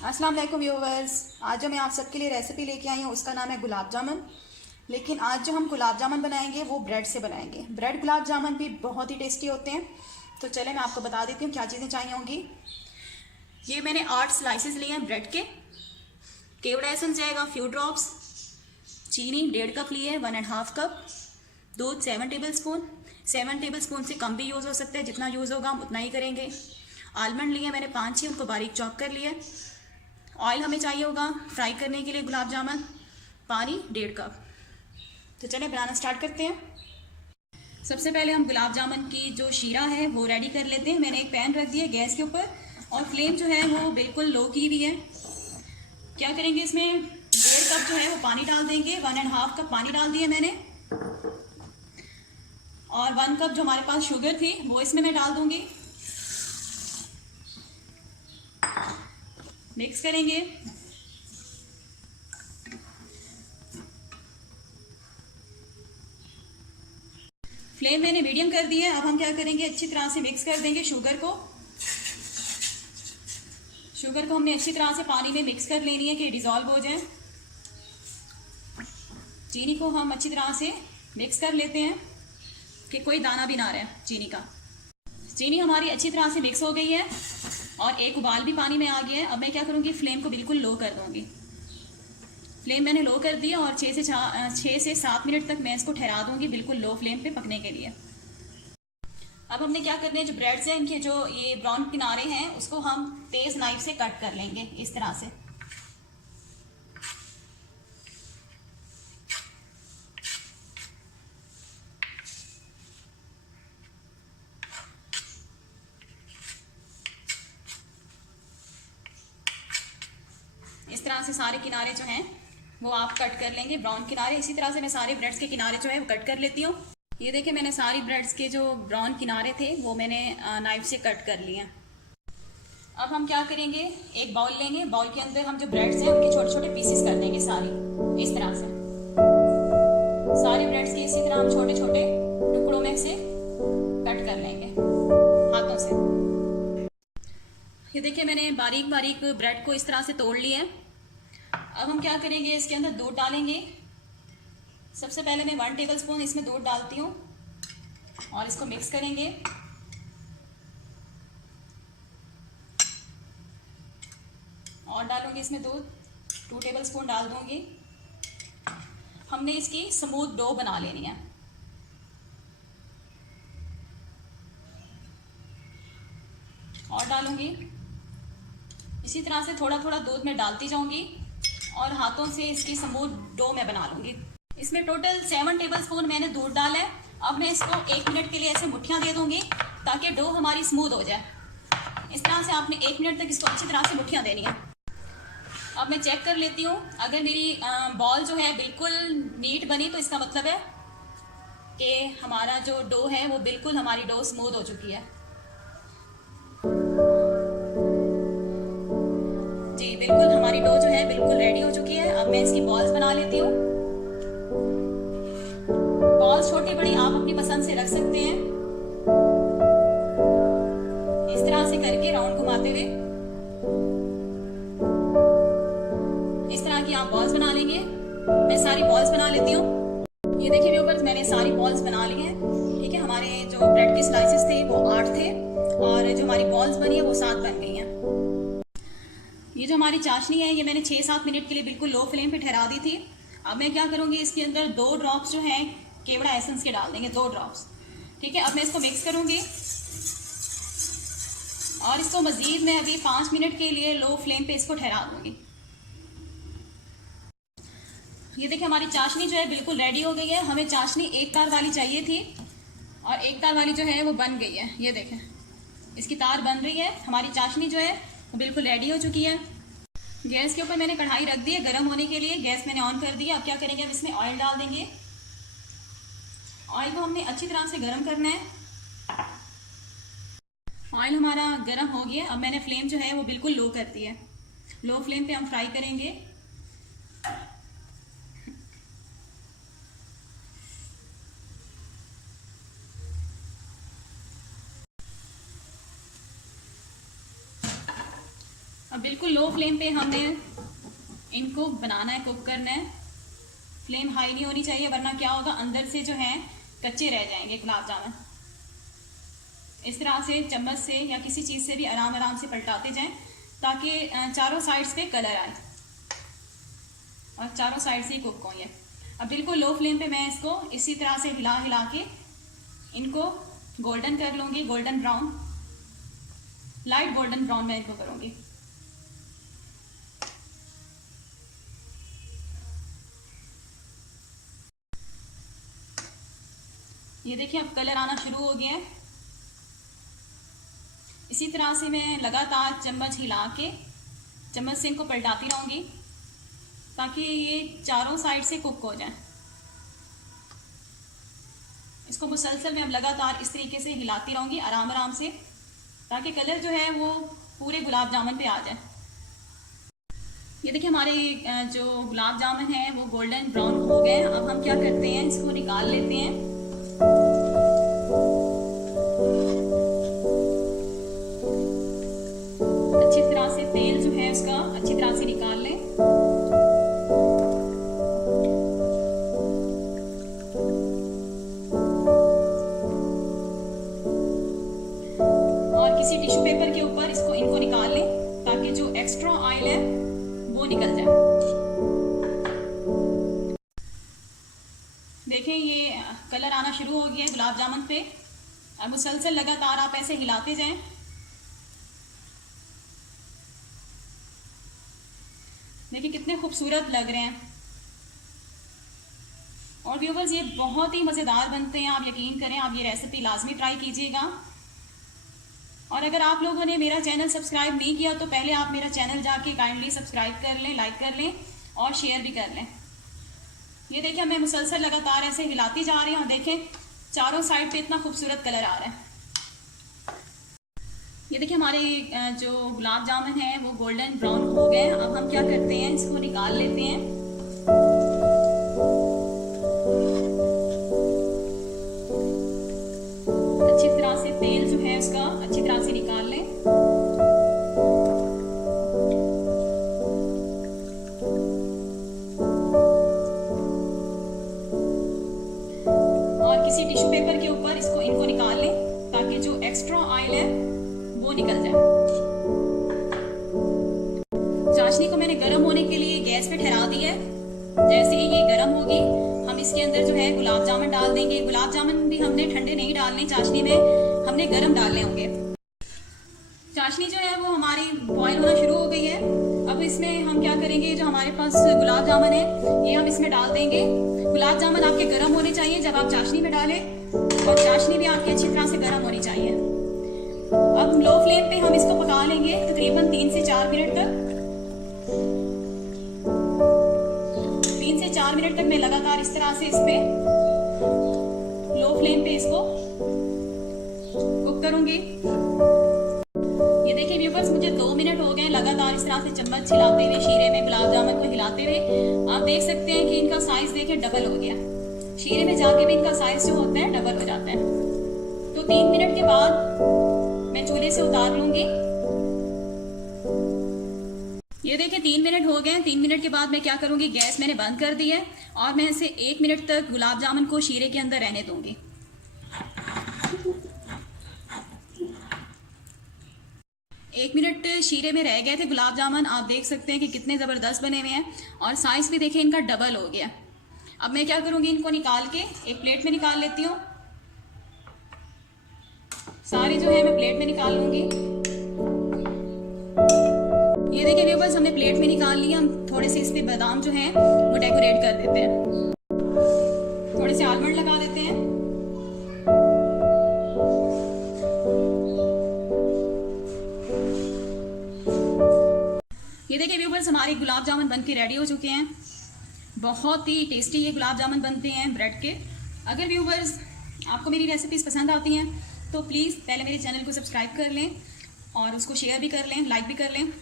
अस्सलाम वालेकुम व्यूवर्स। आज जो मैं आप सबके लिए रेसिपी लेके आई हूँ उसका नाम है गुलाब जामुन। लेकिन आज जो हम गुलाब जामुन बनाएंगे वो ब्रेड से बनाएंगे। ब्रेड गुलाब जामुन भी बहुत ही टेस्टी होते हैं। तो चले मैं आपको बता देती हूँ क्या चीज़ें चाहिए होंगी। ये मैंने 8 स्लाइसेस लिए हैं ब्रेड के। केवड़ा एसेंस जाएगा फ्यू ड्रॉप्स। चीनी 1.5 कप लिए 1.5 कप। दूध 7 टेबल स्पून। 7 टेबल स्पून से कम भी यूज़ हो सकता है, जितना यूज़ होगा हम उतना ही करेंगे। आलमंड लिए मैंने 5-6, उनको बारीक चॉप कर लिया। ऑयल हमें चाहिए होगा फ्राई करने के लिए गुलाब जामुन। पानी 1.5 कप। तो चले बनाना स्टार्ट करते हैं। सबसे पहले हम गुलाब जामुन की जो शीरा है वो रेडी कर लेते हैं। मैंने एक पैन रख दिया गैस के ऊपर और फ्लेम जो है वो बिल्कुल लो की हुई है। क्या करेंगे, इसमें 1.5 कप जो है वो पानी डाल देंगे। 1.5 कप पानी डाल दिए मैंने और 1 कप जो हमारे पास शुगर थी वो इसमें मैं डाल दूंगी। मिक्स करेंगे। फ्लेम मैंने मीडियम कर दी है। अब हम क्या करेंगे, अच्छी तरह से मिक्स कर देंगे शुगर को हमने अच्छी तरह से पानी में मिक्स कर लेनी है कि डिज़ोल्व हो जाए। चीनी को हम अच्छी तरह से मिक्स कर लेते हैं कि कोई दाना भी ना रहे चीनी का। चीनी हमारी अच्छी तरह से मिक्स हो गई है और एक उबाल भी पानी में आ गया है। अब मैं क्या करूँगी, फ्लेम को बिल्कुल लो कर दूँगी। फ्लेम मैंने लो कर दिया और 6 से 7 मिनट तक मैं इसको ठहरा दूँगी बिल्कुल लो फ्लेम पे पकने के लिए। अब हमने क्या करना है, जो ब्रेड्स हैं इनके जो ये ब्राउन किनारे हैं उसको हम तेज़ नाइफ से कट कर लेंगे इस तरह से। इस तरह से सारे किनारे जो हैं वो आप कट कर लेंगे, ब्राउन किनारे। इसी तरह से मैं सारे ब्रेड्स के किनारे जो है वो कट कर लेती हूँ। ये देखिए, मैंने सारी ब्रेड्स के जो ब्राउन किनारे थे वो मैंने नाइफ से कट कर लिए। अब हम क्या करेंगे, एक बाउल लेंगे। बाउल के अंदर हम जो ब्रेड्स हैं उनके छोटे छोटे पीसेस कर देंगे सारी इस तरह से। सारे ब्रेड्स के इसी तरह हम छोटे छोटे टुकड़ों में से कट कर लेंगे हाथों से। ये देखिए, मैंने बारीक बारीक ब्रेड को इस तरह से तोड़ लिया है। अब हम क्या करेंगे, इसके अंदर दूध डालेंगे। सबसे पहले मैं 1 टेबल स्पून इसमें दूध डालती हूँ और इसको मिक्स करेंगे। और डालूंगी इसमें दूध, 2 टेबल स्पून डाल दूंगी। हमने इसकी स्मूथ डो बना लेनी है। और डालूंगी इसी तरह से थोड़ा थोड़ा दूध में डालती जाऊंगी और हाथों से इसकी स्मूथ डो मैं बना लूंगी। इसमें टोटल 7 टेबल स्पून मैंने दूध डाला है। अब मैं इसको 1 मिनट के लिए ऐसे मुट्ठियाँ दे दूंगी ताकि डो हमारी स्मूथ हो जाए। इस तरह से आपने 1 मिनट तक इसको अच्छी तरह से मुट्ठियाँ देनी है। अब मैं चेक कर लेती हूँ, अगर मेरी बॉल जो है बिल्कुल नीट बनी तो इसका मतलब है कि हमारा जो डो है वो बिल्कुल हमारी डो स्मूथ हो चुकी है। जी बिल्कुल, हमारी डो जो है बिल्कुल रेडी हो चुकी है। अब मैं इसकी बॉल्स बना लेती हूँ। बॉल्स छोटी बड़ी आप अपनी पसंद से रख सकते हैं। इस तरह से करके राउंड घुमाते हुए इस तरह की आप बॉल्स बना लेंगे। मैं सारी बॉल्स बना लेती हूँ। ये देखिए व्यूअर्स, मैंने सारी बॉल्स बना ली हैं। ठीक है, हमारे जो ब्रेड के स्लाइसेस थे वो 8 थे और जो हमारी बॉल्स बनी है वो 7 बन गई हैं। ये जो हमारी चाशनी है ये मैंने 6-7 मिनट के लिए बिल्कुल लो फ्लेम पे ठहरा दी थी। अब मैं क्या करूँगी, इसके अंदर 2 ड्रॉप्स जो हैं केवड़ा एसेंस के डाल देंगे, 2 ड्रॉप्स। ठीक है, अब मैं इसको मिक्स करूँगी और इसको मज़ीद मैं अभी 5 मिनट के लिए लो फ्लेम पे इसको ठहरा दूँगी। ये देखिए, हमारी चाशनी जो है बिल्कुल रेडी हो गई है। हमें चाशनी 1 तार वाली चाहिए थी और 1 तार वाली जो है वो बन गई है। ये देखें, इसकी तार बन रही है। हमारी चाशनी जो है वो बिल्कुल रेडी हो चुकी है। गैस के ऊपर मैंने कढ़ाई रख दी है गर्म होने के लिए। गैस मैंने ऑन कर दिया। अब क्या करेंगे, अब इसमें ऑयल डाल देंगे। ऑयल को हमने अच्छी तरह से गर्म करना है। ऑयल हमारा गर्म हो गया। अब मैंने फ्लेम जो है वो बिल्कुल लो कर दी है। लो फ्लेम पे हम फ्राई करेंगे। अब बिल्कुल बिल्कुल लो फ्लेम पे हमने इनको बनाना है, कुक करना है। फ्लेम हाई नहीं होनी चाहिए, वरना क्या होगा, अंदर से जो है कच्चे रह जाएंगे गुलाब जामुन। इस तरह से चम्मच से या किसी चीज़ से भी आराम आराम से पलटाते जाएं ताकि चारों साइड्स पे कलर आए और चारों साइड से ही कुक हो। ये अब बिल्कुल लो फ्लेम पे मैं इसको इसी तरह से हिला हिला के इनको गोल्डन कर लूँगी, golden brown, light golden brown मैं इनको करूँगी। ये देखिए अब कलर आना शुरू हो गया है। इसी तरह से मैं लगातार चम्मच हिला के चम्मच से इनको पलटाती रहूँगी ताकि ये चारों साइड से कुक हो जाए। इसको मुसलसल मैं अब लगातार इस तरीके से हिलाती रहूँगी आराम आराम से ताकि कलर जो है वो पूरे गुलाब जामुन पे आ जाए। ये देखिए हमारे जो गुलाब जामुन है वो गोल्डन ब्राउन हो गए। अब हम क्या करते हैं, इसको निकाल लेते हैं। अच्छी तरह से तेल जो है उसका अच्छी तरह से निकाल लें। और किसी टिश्यू पेपर के ऊपर इनको निकाल लें ताकि जो एक्स्ट्रा ऑयल है वो निकल जाए। देखें ये कलर आना शुरू हो गया है गुलाब जामुन पे। अब मुसलसल लगातार आप ऐसे हिलाते जाएं। देखिए कितने खूबसूरत लग रहे हैं। और व्यूवर्स ये बहुत ही मज़ेदार बनते हैं, आप यकीन करें, आप ये रेसिपी लाजमी ट्राई कीजिएगा। और अगर आप लोगों ने मेरा चैनल सब्सक्राइब नहीं किया तो पहले आप मेरा चैनल जाके काइंडली सब्सक्राइब कर लें, लाइक कर लें और शेयर भी कर लें। ये देखिए मैं मुसलसल लगातार ऐसे हिलाती जा रही हूँ और देखें चारों साइड पे इतना खूबसूरत कलर आ रहा है। ये देखिए हमारे जो गुलाब जामुन है वो गोल्डन ब्राउन हो गए। अब हम क्या करते हैं, इसको निकाल लेते हैं। अच्छी तरह से तेल जो है उसका अच्छी तरह से निकाल लें। और किसी टिश्यू पेपर के ऊपर इनको निकाल लें ताकि जो एक्स्ट्रा ऑयल है वो निकल जाए। चाशनी को मैंने गर्म होने के लिए गैस पे ठहरा दी है। जैसे ही ये गर्म होगी हम इसके अंदर जो है गुलाब जामुन डाल देंगे। गुलाब जामुन भी हमने ठंडे नहीं डालने, चाशनी में हमने गर्म डालने होंगे। चाशनी जो है वो हमारी बॉईल होना शुरू हो गई है। अब इसमें हम क्या करेंगे, जो हमारे पास गुलाब जामुन है ये हम इसमें डाल देंगे। गुलाब जामुन आपके गर्म होने चाहिए जब आप चाशनी में डालें, और चाशनी भी आपकी अच्छी तरह से गर्म होनी चाहिए। अब लो फ्लेम पे हम इसको पका लेंगे तकरीबन 3 से 4 मिनट तक। 3 से 4 मिनट तक मैं लगातार इस तरह से इस पे लो फ्लेम पे इसको कुक करूंगी। ये देखिए व्यूअर्स मुझे 2 मिनट हो गए लगातार इस तरह से चम्मच हिलाते हुए, शीरे में गुलाब जामुन को हिलाते हुए। आप देख सकते हैं कि इनका साइज देखें डबल हो गया। शीरे में जाके भी इनका साइज जो होता है डबल हो जाता है। तो 3 मिनट के बाद मैं चूल्हे से उतार लूंगी। ये देखिए 3 मिनट हो गए। 3 मिनट के बाद मैं क्या करूंगी, गैस मैंने बंद कर दी है और मैं इसे 1 मिनट तक गुलाब जामुन को शीरे के अंदर रहने दूंगी। एक मिनट शीरे में रह गए थे गुलाब जामुन। आप देख सकते हैं कि कितने ज़बरदस्त बने हुए हैं और साइज़ भी देखिए इनका डबल हो गया। अब मैं क्या करूंगी, इनको निकाल के एक प्लेट में निकाल लेती हूँ। सारे जो है मैं प्लेट में निकाल लूंगी। ये देखिए व्यूअर्स हमने प्लेट में निकाल लिया। हम थोड़े से इस पे बादाम जो है वो डेकोरेट कर देते हैं, थोड़े से आलमंड लगा देते हैं। ये देखिए व्यूअर्स हमारे गुलाब जामुन बनके रेडी हो चुके हैं। बहुत ही टेस्टी ये गुलाब जामुन बनते हैं ब्रेड के। अगर व्यूअर्स आपको मेरी रेसिपीज़ पसंद आती हैं तो प्लीज़ पहले मेरे चैनल को सब्सक्राइब कर लें और उसको शेयर भी कर लें, लाइक भी कर लें।